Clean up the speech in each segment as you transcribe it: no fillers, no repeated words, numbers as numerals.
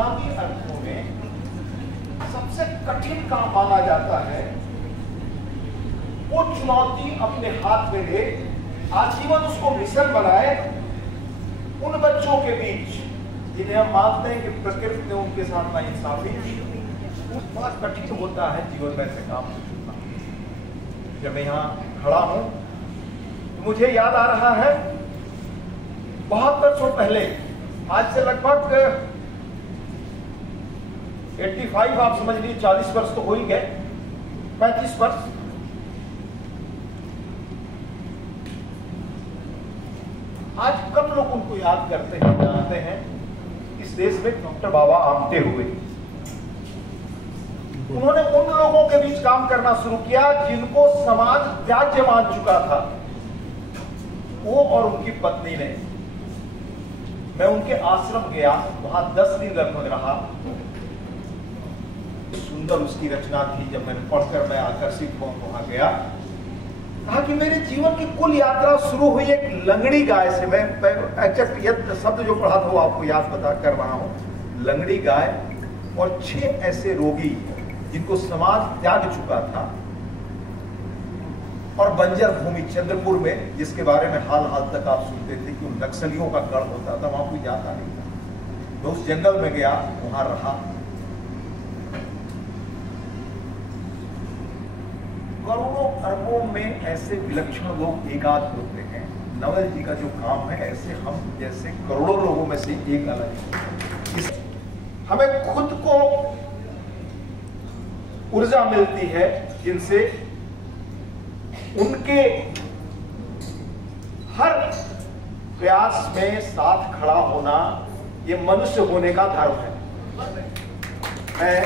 दुनियावी अर्थों में सबसे कठिन काम माना जाता है, वो चुनौती अपने हाथ में ले, आजीवन उसको मिशन बनाए उन बच्चों के बीच जिन्हें हम मानते हैं कि प्रकृति ने उनके साथ नाइंसाफी की। बहुत कठिन होता है जीवन में ऐसे काम करना। जब मैं यहाँ खड़ा हूं तो मुझे याद आ रहा है बहुत वर्षों पहले, आज से लगभग 85, आप समझ लीजिए 40 वर्ष तो हो ही गए, 35 वर्ष। आज कम लोग उनको याद करते हैं, जानते हैं। इस देश में डॉक्टर बाबा आमटे हुए, उन्होंने उन लोगों के बीच काम करना शुरू किया जिनको समाज त्याज्य मान चुका था। वो और उनकी पत्नी ने, मैं उनके आश्रम गया, वहां 10 दिन लगभग रहा। सुंदर उसकी रचना थी। जब मैंने पढ़कर मैं आकर्षित हुआ, वहां गया, कहा कि मेरे जीवन की कुल यात्रा शुरू हुई एक लंगड़ी गाय से। मैं एग्जैक्ट शब्द जो पढ़ा था वो आपको याद बता कर रहा हूं। लंगड़ी गाय और 6 ऐसे रोगी जिनको समाज त्याग चुका था, और बंजर भूमि चंद्रपुर में, जिसके बारे में हाल तक आप सुनते थे कि नक्सलियों का गढ़ होता था, वहां कोई जाता नहीं था। मैं उस जंगल में गया, वहां रहा। करोड़ों अरबों में ऐसे विलक्षण लोग एकाध होते हैं। नवल जी का जो काम है, ऐसे हम जैसे करोड़ों लोगों में से एक अलग है। हमें खुद को ऊर्जा मिलती है जिनसे उनके हर प्रयास में साथ खड़ा होना, ये मनुष्य होने का धर्म है। मैं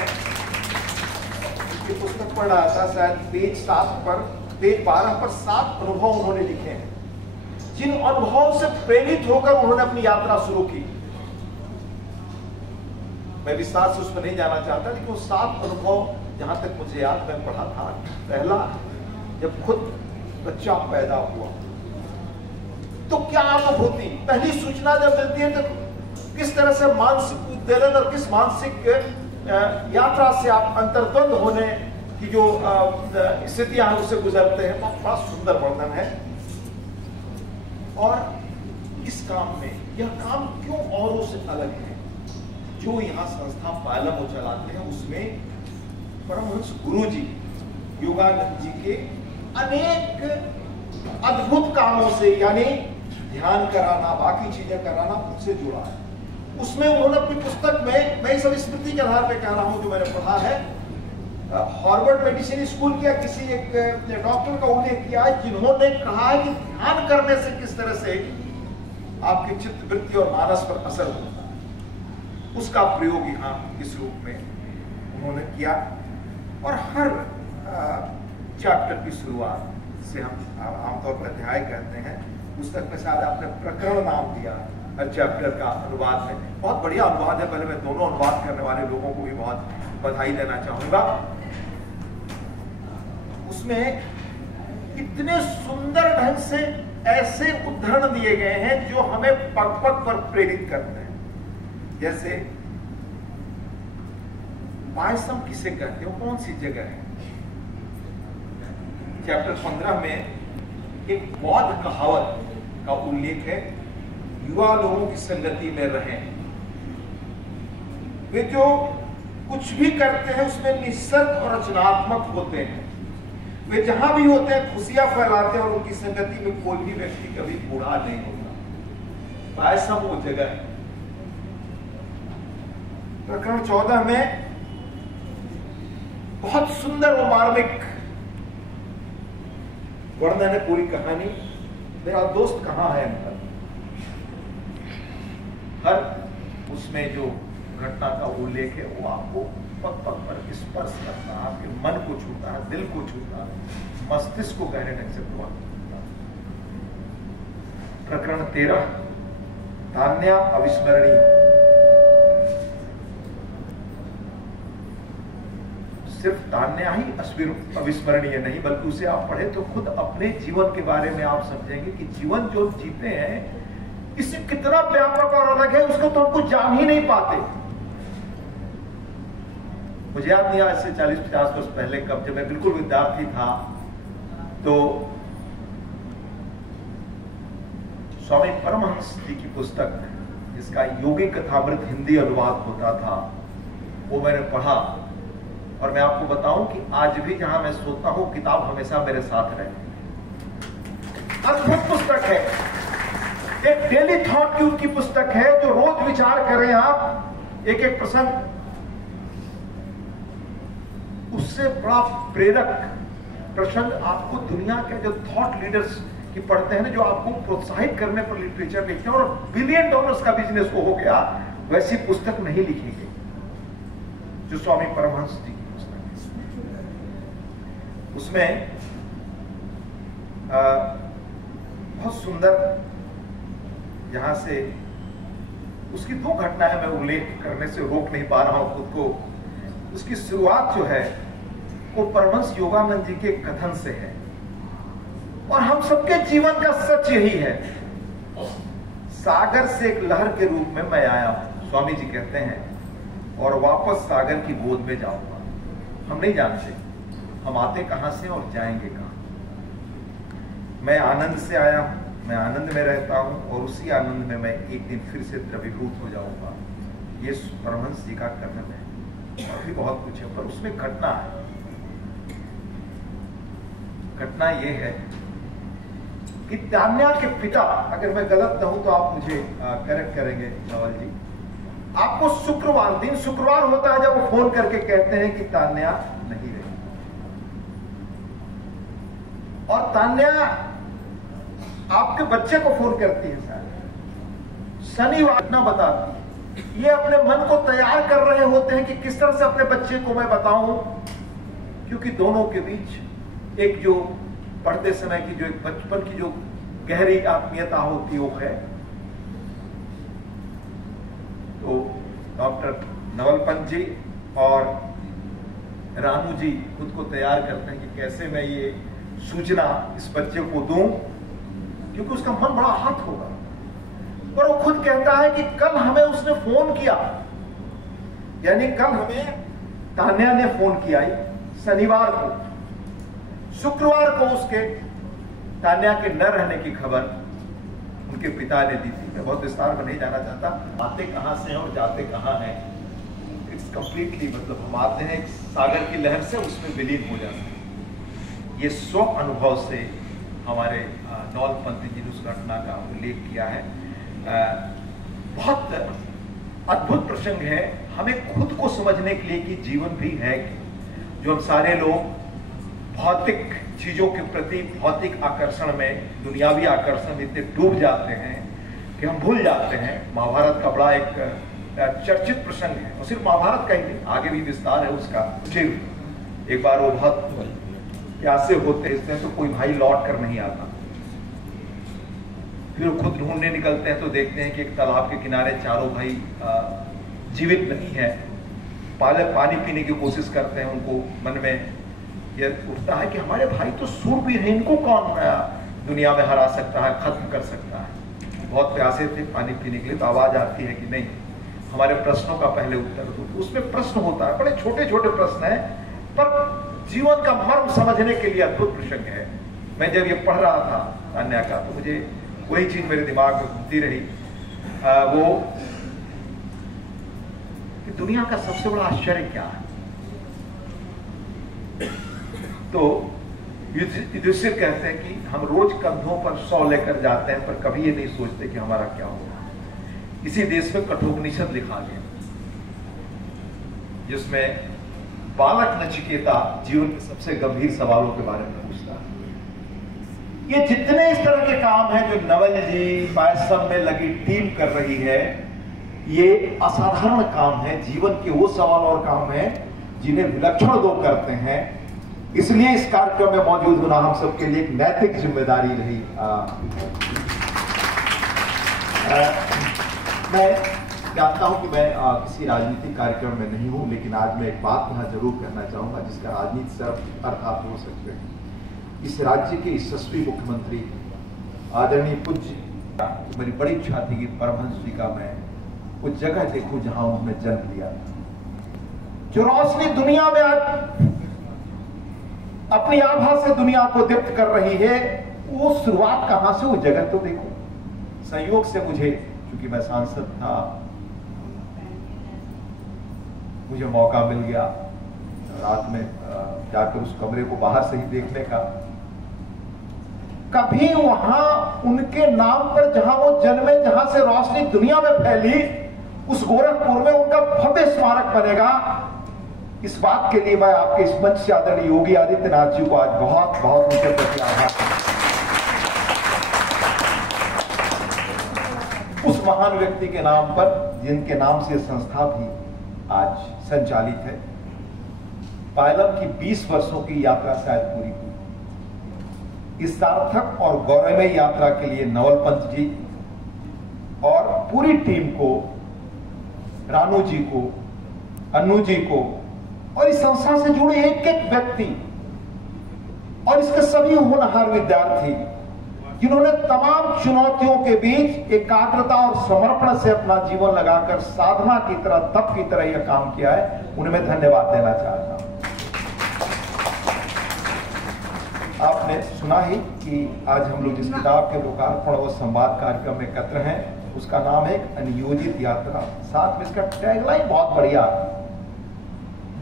पुस्तक पढ़ रहा था, शायद पेज 12 पर 7 अनुभव उन्होंने लिखे हैं, जिन अनुभवों से प्रेरित होकर उन्होंने अपनी यात्रा शुरू की। मैं विस्तार से उसमें नहीं जाना चाहता, लेकिन वो 7 अनुभव जहां तक मुझे याद, मैं पढ़ा था। पहला, जब खुद बच्चा पैदा हुआ तो क्या अनुभूति, पहली सूचना जब मिलती है तो किस तरह से मानसिक उद्वेलन और किस मानसिक यात्रा से आप अंतर्द्वंद होने की जो स्थितियां हैं उससे गुजरते हैं। बड़ा सुंदर वर्णन है। और इस काम में, यह काम क्यों औरों से अलग है? जो यहाँ संस्था पालम वो चलाते हैं, उसमें परमहंस गुरु जी, योगानंद जी के अनेक अद्भुत कामों से, यानी ध्यान कराना, बाकी चीजें कराना, उनसे जुड़ा है। उसमें उन्होंने अपनी पुस्तक में, मैं सब स्मृति के आधार पर कह रहा हूं जो मैंने पढ़ा है, हार्वर्ड मेडिसिन स्कूल के किसी एक डॉक्टर का उल्लेख किया है जिन्होंने कहा है कि ध्यान करने से किस तरह से आपकी चित्त वृत्ति और मानस पर असर होता है। उसका प्रयोग यहाँ इस रूप में उन्होंने किया। और हर चैप्टर की शुरुआत से, हम आमतौर पर अध्याय कहते हैं, पुस्तक में शायद आपने प्रकरण नाम दिया हर चैप्टर का। अनुवाद में बहुत बढ़िया अनुवाद है। पहले मैं दोनों अनुवाद करने वाले लोगों को भी बहुत बधाई देना चाहूंगा। उसमें इतने सुंदर ढंग से ऐसे उदाहरण दिए गए हैं जो हमें पग पग पर प्रेरित करते हैं। जैसे पायसम किसे कहते हो, कौन सी जगह है? चैप्टर 15 में एक बौद्ध कहावत का उल्लेख है, युवा लोगों की संगति में रहें। वे जो कुछ भी करते हैं उसमें निस्सर्ग और रचनात्मक होते हैं। वे जहां भी होते हैं खुशियां फैलाते हैं, और उनकी संगति में कोई भी व्यक्ति कभी बूढ़ा नहीं होता। पायसम वो जगह है। प्रकरण 14 में बहुत सुंदर और मार्मिक वर्णन है, पूरी कहानी। मेरा दोस्त कहाँ है? हर उसमें जो घटना का उल्लेख है वो आपको पग पग पर स्पर्श करता है, आपके मन को छूता है, दिल को छूता है, मस्तिष्क को गहरे ढंग से प्रभावित करता है। प्रकरण 13, धान्या अविस्मरणीय। सिर्फ तान्या ही अविस्मरणीय नहीं, बल्कि उसे आप पढ़े तो खुद अपने जीवन के बारे में आप समझेंगे कि जीवन जो जीते हैं इससे कितना व्यापक और अलग है, उसको तो हमको जान ही नहीं पाते। मुझे याद नहीं आज से 40-50 वर्ष पहले कब, जब मैं बिल्कुल विद्यार्थी था, तो स्वामी परमहंस जी की पुस्तक जिसका योगी कथामृत हिंदी अनुवाद होता था, वो मैंने पढ़ा। और मैं आपको बताऊं कि आज भी जहां मैं सोता हूं किताब हमेशा मेरे साथ रहे। अद्भुत पुस्तक है, एक डेली थॉट की उनकी पुस्तक है, जो रोज विचार करें आप एक एक प्रसंग, उससे बड़ा प्रेरक प्रसंग आपको दुनिया के जो थॉट लीडर्स की पढ़ते हैं ना, जो आपको प्रोत्साहित करने पर लिटरेचर लिखते हैं, और $1 बिलियन का बिजनेस हो गया, वैसी पुस्तक नहीं लिखी गई जो स्वामी परमहंस जी की पुस्तक है। उसमें बहुत सुंदर, यहां से उसकी 2 घटनाएं मैं उल्लेख करने से रोक नहीं पा रहा हूं खुद को। उसकी शुरुआत जो है वो परमहंस योगानंद जी के कथन से है, और हम सबके जीवन का सच यही है। सागर से एक लहर के रूप में मैं आया हूं, स्वामी जी कहते हैं, और वापस सागर की गोद में जाऊंगा। हम नहीं जानते हम आते कहां से और जाएंगे कहां। मैं आनंद से आया हूं, मैं आनंद में रहता हूं, और उसी आनंद में मैं एक दिन फिर से द्रवीभूत हो जाऊंगा। ये परमहंस जी का कथन है। और भी बहुत कुछ है, पर उसमें घटना है। घटना ये है कि तान्या के पिता, अगर मैं गलत न हूं तो आप मुझे करेक्ट करेंगे नवल जी, आपको शुक्रवार दिन, शुक्रवार होता है जब वो फोन करके कहते हैं कि तान्या नहीं रही, और तान्या आपके बच्चे को फोन करती है शायद, शनिवार ना बताती। ये अपने मन को तैयार कर रहे होते हैं कि किस तरह से अपने बच्चे को मैं बताऊं, क्योंकि दोनों के बीच एक जो पढ़ते समय की जो एक बचपन की जो गहरी आत्मीयता होती वो है। तो डॉक्टर नवल पंत जी और रानू जी खुद को तैयार करते हैं कि कैसे मैं ये सूचना इस बच्चे को दूं, क्योंकि उसका मन बड़ा आहत होगा। और वो खुद कहता है कि कल हमें उसने फोन किया, यानी कल हमें तान्या ने फोन किया शनिवार को, शुक्रवार को उसके तान्या के न रहने की खबर उनके पिता ने दी थी। मैं बहुत विस्तार में नहीं जाना चाहता, आते कहां से हैं और जाते कहां हैं, इट्स कंप्लीटली, मतलब हम आते हैं सागर की लहर से, उसमें विलीन हो जाते हैं। ये स्व अनुभव से हमारे नवल पंत जी ने उस घटना का उल्लेख किया है। बहुत अद्भुत प्रसंग है, हमें खुद को समझने के लिए कि जीवन भी है कि जो हम सारे लोग भौतिक चीजों के प्रति, भौतिक आकर्षण में, दुनियावी आकर्षण में इतने डूब जाते हैं कि हम भूल जाते हैं। महाभारत का बड़ा एक चर्चित प्रसंग है, और सिर्फ महाभारत का ही नहीं, आगे भी विस्तार है उसका। फिर एक बार वो बहुत प्यासे होते हैं, इसमें तो कोई भाई लौट कर नहीं आता, फिर वो खुद ढूंढने निकलते हैं तो देखते हैं कि एक तालाब के किनारे चारों भाई जीवित नहीं है। पानी पीने की कोशिश करते हैं, उनको मन में यह उठता है कि हमारे भाई तो सूरवीर हैं, इनको कौन दुनिया में हरा सकता है, खत्म कर सकता है। बहुत प्यासे थे पानी पीने के लिए, तो आवाज आती है कि नहीं, हमारे प्रश्नों का पहले उत्तर दो। उसमें प्रश्न होता है, बड़े छोटे छोटे प्रश्न है, पर जीवन का मर्म समझने के लिए अद्भुत प्रसंग है। मैं जब ये पढ़ रहा था तान्या का, तो मुझे वही चीज मेरे दिमाग में घूमती रही, वो कि दुनिया का सबसे बड़ा आश्चर्य क्या है। तो युधिष्ठिर कहते हैं कि हम रोज कंधों पर 100 लेकर जाते हैं, पर कभी ये नहीं सोचते कि हमारा क्या होगा। इसी देश में कठोपनिषद लिखा गया, जिसमें बालक नचिकेता जीवन के सबसे गंभीर सवालों के बारे में पूछता है। ये जितने इस तरह के काम हैं जो नवल जी पायसम में लगी टीम कर रही है, ये असाधारण काम है। जीवन के वो सवाल और काम है जिन्हें विलक्षण लोग करते हैं। इसलिए इस कार्यक्रम में मौजूद होना हम सबके लिए एक नैतिक जिम्मेदारी रही। मैं जानता हूं कि मैं किसी राजनीतिक कार्यक्रम में नहीं हूं, लेकिन आज मैं एक बात यहाँ जरूर कहना चाहूंगा जिसका राजनीति से अर्थ आप हो सकते हैं। इस राज्य के यशस्वी मुख्यमंत्री आदरणीय पूज्य, मेरी बड़ी इच्छा थी कि परमहंस जी का मैं उस जगह देखूं जहां उन्होंने जन्म लिया था। जो रोशनी दुनिया में आज अपनी आभा से दुनिया को दीप्त कर रही है, वो शुरुआत कहां से, वो जगह तो देखो। संयोग से मुझे, क्योंकि मैं सांसद था, मुझे मौका मिल गया रात में जाकर उस कमरे को बाहर से ही देखने का। कभी वहां उनके नाम पर जहां वो जन्मे, जहां से रोशनी दुनिया में फैली, उस गोरखपुर में उनका भव्य स्मारक बनेगा। इस बात के लिए मैं आपके इस मंच से आदरणीय योगी आदित्यनाथ जी को आज बहुत बहुत उनके प्रति आभार। उस महान व्यक्ति के नाम पर, जिनके नाम से संस्था भी आज संचालित है। पायलम की 20 वर्षों की यात्रा शायद पूरी हुई। इस सार्थक और गौरवमयी यात्रा के लिए नवल पंत जी और पूरी टीम को, रानू जी को, अन्नू जी को और इस संस्था से जुड़े एक एक व्यक्ति और इसके सभी होनहार विद्यार्थी, जिन्होंने तमाम चुनौतियों के बीच एकाग्रता और समर्पण से अपना जीवन लगाकर साधना की तरह, तप की तरह यह काम किया है, उन्हें मैं धन्यवाद देना चाहता हूं। आपने सुना ही कि आज हम लोग जिस किताब के लोकार्पण व संवाद कार्यक्रम में एकत्र हैं, उसका नाम है अनियोजित यात्रा। साथ में इसका टैगलाइन बहुत बढ़िया,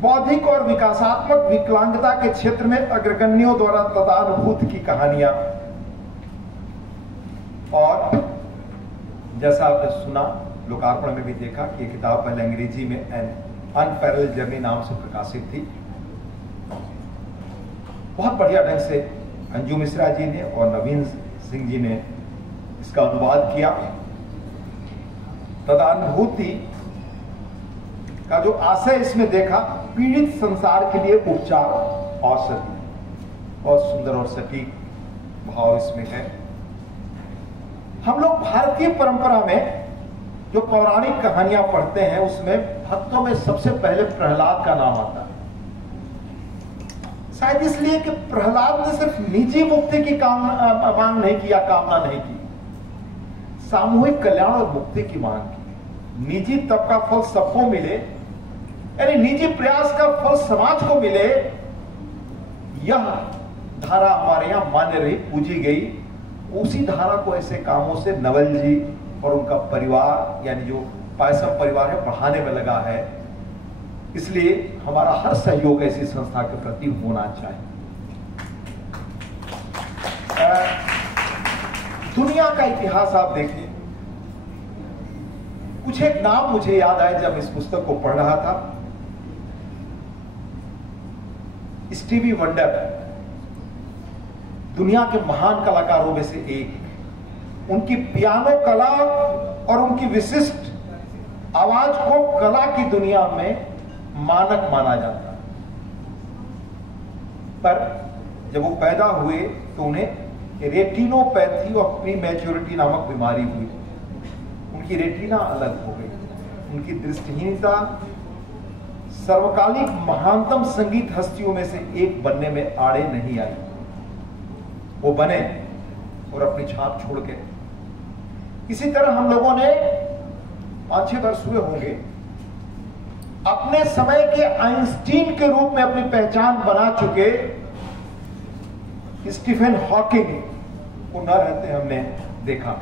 बौद्धिक और विकासात्मक विकलांगता के क्षेत्र में अग्रगण्यों द्वारा तदानुभूत की कहानियां। और जैसा आपने सुना, लोकार्पण में भी देखा कि यह किताब पहले अंग्रेजी में एन अनपैरेलल्ड जर्नी नाम से प्रकाशित थी। बहुत बढ़िया ढंग से अंजू मिश्रा जी ने और नवीन सिंह जी ने इसका अनुवाद किया। तदानुभूति का जो आशय इसमें देखा, पीड़ित संसार के लिए उपचार, औषधि, बहुत सुंदर और सटीक भाव इसमें है। हम लोग भारतीय परंपरा में जो पौराणिक कहानियां पढ़ते हैं, उसमें भक्तों में सबसे पहले प्रहलाद का नाम आता है। शायद इसलिए कि प्रहलाद ने सिर्फ निजी मुक्ति की मांग नहीं की या कामना नहीं की, सामूहिक कल्याण और मुक्ति की मांग की। निजी तप का फल सबको मिले, यानी निजी प्रयास का फल समाज को मिले, यह धारा हमारे यहां मान्य रही, पूजी गई। उसी धारा को ऐसे कामों से नवल जी और उनका परिवार, यानी जो पायसम परिवार है, बढ़ाने में लगा है। इसलिए हमारा हर सहयोग ऐसी संस्था के प्रति होना चाहिए। दुनिया का इतिहास आप देखिए, कुछ एक नाम मुझे याद आए जब इस पुस्तक को पढ़ रहा था। स्टीवी वंडर दुनिया के महान कलाकारों में से एक। उनकी पियानो कला और उनकी विशिष्ट आवाज को कला की दुनिया में मानक माना जाता है। पर जब वो पैदा हुए तो उन्हें रेटिनोपैथी और प्रीमैच्योरिटी नामक बीमारी हुई। उनकी रेटिना अलग हो गई। उनकी दृष्टिहीनता सर्वकालिक महानतम संगीत हस्तियों में से एक बनने में आड़े नहीं आई। वो बने और अपनी छाप छोड़ के। इसी तरह हम लोगों ने 5-6 वर्ष हुए होंगे, अपने समय के आइंस्टीन के रूप में अपनी पहचान बना चुके स्टीफन हॉकिंग को न रहते हमने देखा,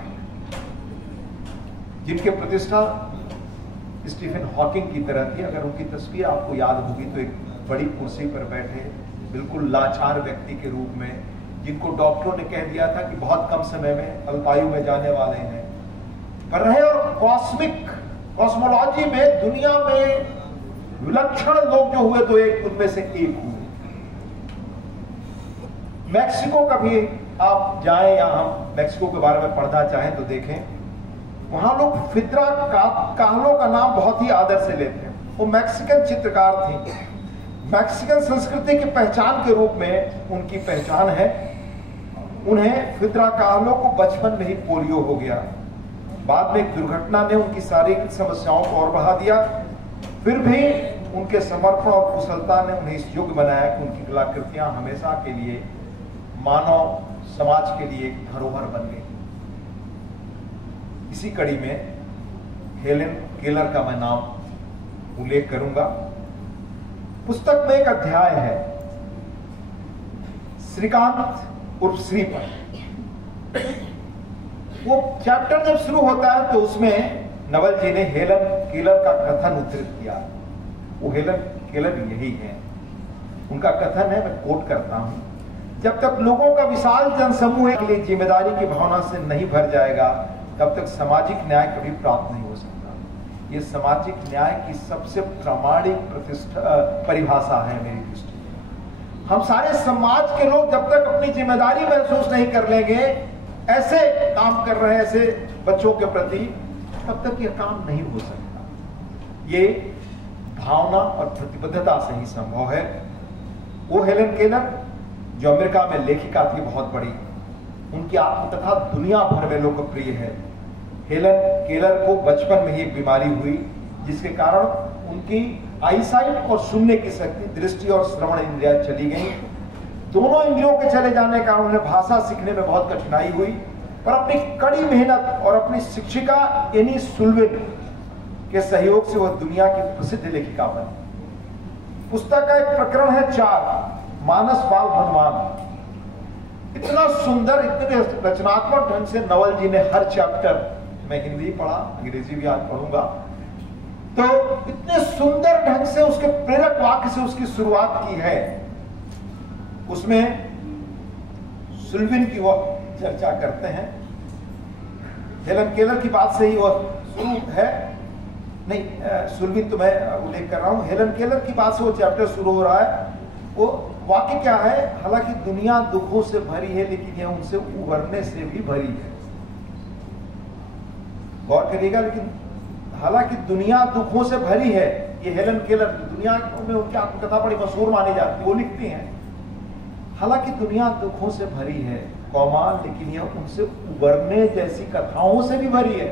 जिनके प्रतिष्ठा स्टीफन हॉकिंग की तरह थी। अगर उनकी तस्वीर आपको याद होगी तो एक बड़ी कुर्सी पर बैठे, बिल्कुल लाचार व्यक्ति के रूप में, जिनको डॉक्टरों ने कह दिया था कि बहुत कम समय में अल्पायु में जाने वाले हैं, कर रहे। और कॉस्मोलॉजी में दुनिया में विलक्षण लोग जो हुए तो एक उनमें से एक हुए। मैक्सिको का भी आप जाएं या हम मैक्सिको के बारे में पढ़ना चाहें तो देखें, वहां लोग फिद्रा काहलो का नाम बहुत ही आदर से लेते हैं। वो मैक्सिकन चित्रकार थी। मैक्सिकन संस्कृति की पहचान के रूप में उनकी पहचान है। उन्हें फिद्रा काहलो को बचपन में ही पोलियो हो गया। बाद में एक दुर्घटना ने उनकी शारीरिक समस्याओं को और बढ़ा दिया। फिर भी उनके समर्पण और कुशलता ने उन्हें इस योग्य बनाया कि उनकी कलाकृतियां हमेशा के लिए मानव समाज के लिए एक धरोहर बन गई। इसी कड़ी में हेलेन केलर का मैं नाम उल्लेख करूंगा। पुस्तक में एक अध्याय है श्रीकांत उर्फ श्रीपत। वो चैप्टर जब शुरू होता है तो उसमें नवल जी ने हेलन केलर का कथन उद्धृत किया। वो हेलन केलर यही है, उनका कथन है, मैं कोट करता हूं, जब तक लोगों का विशाल जनसमूह के लिए जिम्मेदारी की भावना से नहीं भर जाएगा तब तक सामाजिक न्याय कभी प्राप्त नहीं हो सकता। ये सामाजिक न्याय की सबसे प्रामाणिक परिभाषा है मेरी दृष्टि में। हम सारे समाज के लोग जब तक अपनी जिम्मेदारी महसूस नहीं कर लेंगे, ऐसे काम कर रहे हैं ऐसे बच्चों के प्रति, तब तक यह काम नहीं हो सकता। ये भावना और प्रतिबद्धता से ही संभव है। वो हेलन केलर जो अमेरिका में लेखिका थी बहुत बड़ी, उनकी आत्मकथा दुनिया भर में लोकप्रिय है। हेलन केलर को बचपन में ही एक बीमारी हुई जिसके कारण उनकी आईसाइट और सुनने की शक्ति, दृष्टि और श्रवण इंद्रियां चली गई। दोनों इंद्रियों के चले जाने के कारण उन्हें भाषा सीखने में बहुत कठिनाई हुई, पर अपनी कड़ी मेहनत और अपनी शिक्षिका एनी सुल्विन के सहयोग से वह दुनिया की प्रसिद्ध लेखिका बनी। पुस्तक का एक प्रकरण है 4, मानस बाल हनुमान। इतना सुंदर, इतने रचनात्मक ढंग से नवल जी ने हर चैप्टर, मैं हिंदी पढ़ा, अंग्रेजी भी आज पढ़ूंगा, तो इतने सुंदर ढंग से उसके प्रेरक वाक्य से उसकी शुरुआत की है। उसमें सुल्विन की वो चर्चा करते हैं। हेलन केलर की बात से ही वो शुरू है, नहीं सुल्विन तो मैं उल्लेख कर रहा हूं, हेलन केलर की बात से वो चैप्टर शुरू हो रहा है। वो वाक्य क्या है, हालांकि दुनिया दुखों से भरी है लेकिन यह उनसे उबरने से भी भरी है। गौर करिएगा, लेकिन हालांकि दुनिया दुखों से भरी है, ये हेलन केलर दुनिया में उनकी आत्मकथा बड़ी मशहूर मानी जाती है, वो लिखती हैं, हालांकि दुनिया दुखों से भरी है कौमा, लेकिन यह उनसे उबरने जैसी कथाओं से भी भरी है।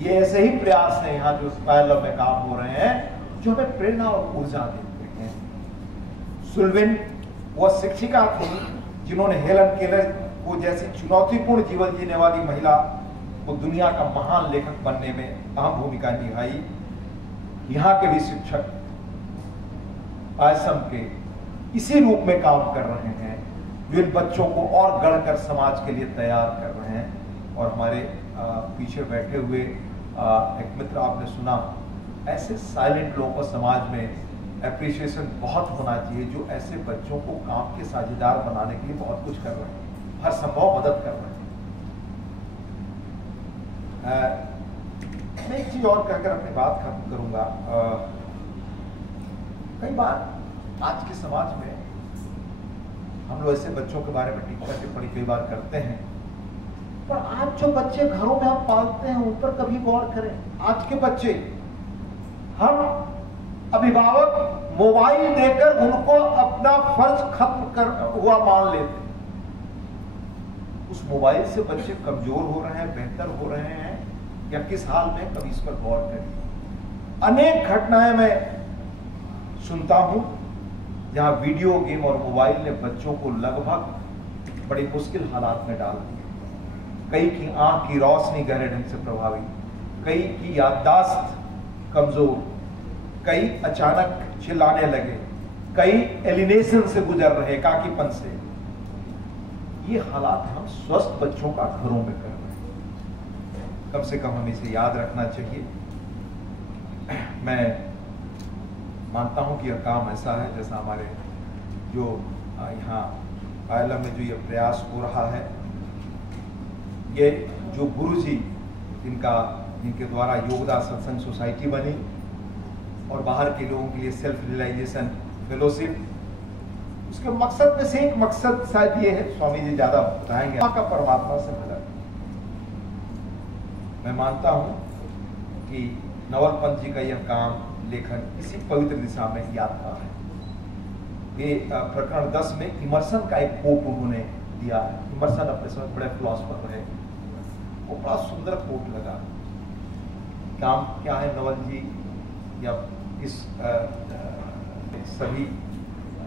ये ऐसे ही प्रयास है यहाँ जो पायलम में काम हो रहे हैं, जो हमें प्रेरणा और ऊर्जा देते हैं। सुल्विन वह शिक्षिका थी जिन्होंने हेलन केलर को जैसी चुनौतीपूर्ण जीवन जीने वाली महिला को दुनिया का महान लेखक बनने में अहम भूमिका निभाई। यहाँ के भी शिक्षक आश्रम के इसी रूप में काम कर रहे हैं, जो इन बच्चों को और गढ़कर समाज के लिए तैयार कर रहे हैं। और हमारे पीछे बैठे हुए एक मित्र आपने सुना, ऐसे साइलेंट लोगों को समाज में एप्रिसिएशन बहुत होना चाहिए, जो ऐसे बच्चों को काम के साझेदार बनाने के लिए बहुत कुछ कर रहे हैं, हर संभव मदद कर रहे हैं। मैं एक चीज और कहकर अपनी बात खत्म करूंगा। कई बार आज के समाज में हम लोग ऐसे बच्चों के बारे में टिप्पणी कई बार करते हैं, पर आज जो बच्चे घरों में हम पालते हैं उन पर कभी गौर करें। आज के बच्चे, हम अभिभावक मोबाइल देकर उनको अपना फर्ज खत्म कर हुआ मान लेते हैं। उस मोबाइल से बच्चे कमजोर हो रहे हैं, बेहतर हो रहे हैं या किस हाल में, कभी इस पर गौर करें। अनेक घटनाएं मैं सुनता हूं जहां वीडियो गेम और मोबाइल ने बच्चों को लगभग बड़ी मुश्किल हालात में डाल दिया। कई की आंख की रोशनी गहरे ढंग से प्रभावित, कई की याददाश्त कमजोर, कई अचानक चिल्लाने लगे, कई एलिनेशन से गुजर रहे, एकाकीपन से। ये हालात हम स्वस्थ बच्चों का घरों में कर रहे हैं। कम से कम हमें इसे याद रखना चाहिए। मैं मानता हूं कि यह काम ऐसा है जैसा हमारे जो यहाँ पायलम में जो ये प्रयास हो रहा है, ये जो गुरुजी जिनके द्वारा योगदा सत्संग सोसाइटी बनी और बाहर के लोगों के लिए सेल्फ रियलाइजेशन फेलोशिप, उसके मकसद में से एक मकसद शायद ये है, स्वामी जी ज्यादा बताएंगे, का परमात्मा से मिलन। मैं मानता हूं कि नवल पंत जी का यह काम, लेखन इसी पवित्र दिशा में यात्रा है। ये प्रकरण 10 में इमर्सन का एक कोट उन्होंने दिया है। इमर्सन अपने समय बड़े फिलोसोफर रहे, वो बड़ा सुंदर कोट लगा। काम क्या है नवल जी या इस सभी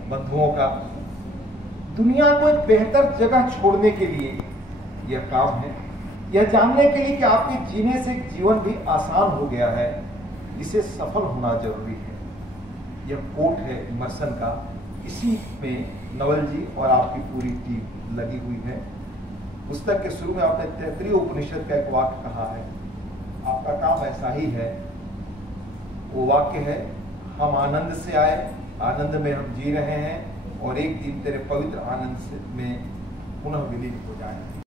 बंधुओं का, दुनिया को एक बेहतर जगह छोड़ने के लिए यह काम है, यह जानने के लिए कि आपके जीने से जीवन भी आसान हो गया है, इसे सफल होना जरूरी है। यह कोट है इमर्सन का, इसी में नवल जी और आपकी पूरी टीम लगी हुई है। पुस्तक के शुरू में आपने तैत्तिरीय उपनिषद का एक वाक्य कहा है, आपका काम ऐसा ही है। वो वाक्य है, हम आनंद से आए, आनंद में हम जी रहे हैं और एक दिन तेरे पवित्र आनंद में पुनः विलीन हो जाएंगे।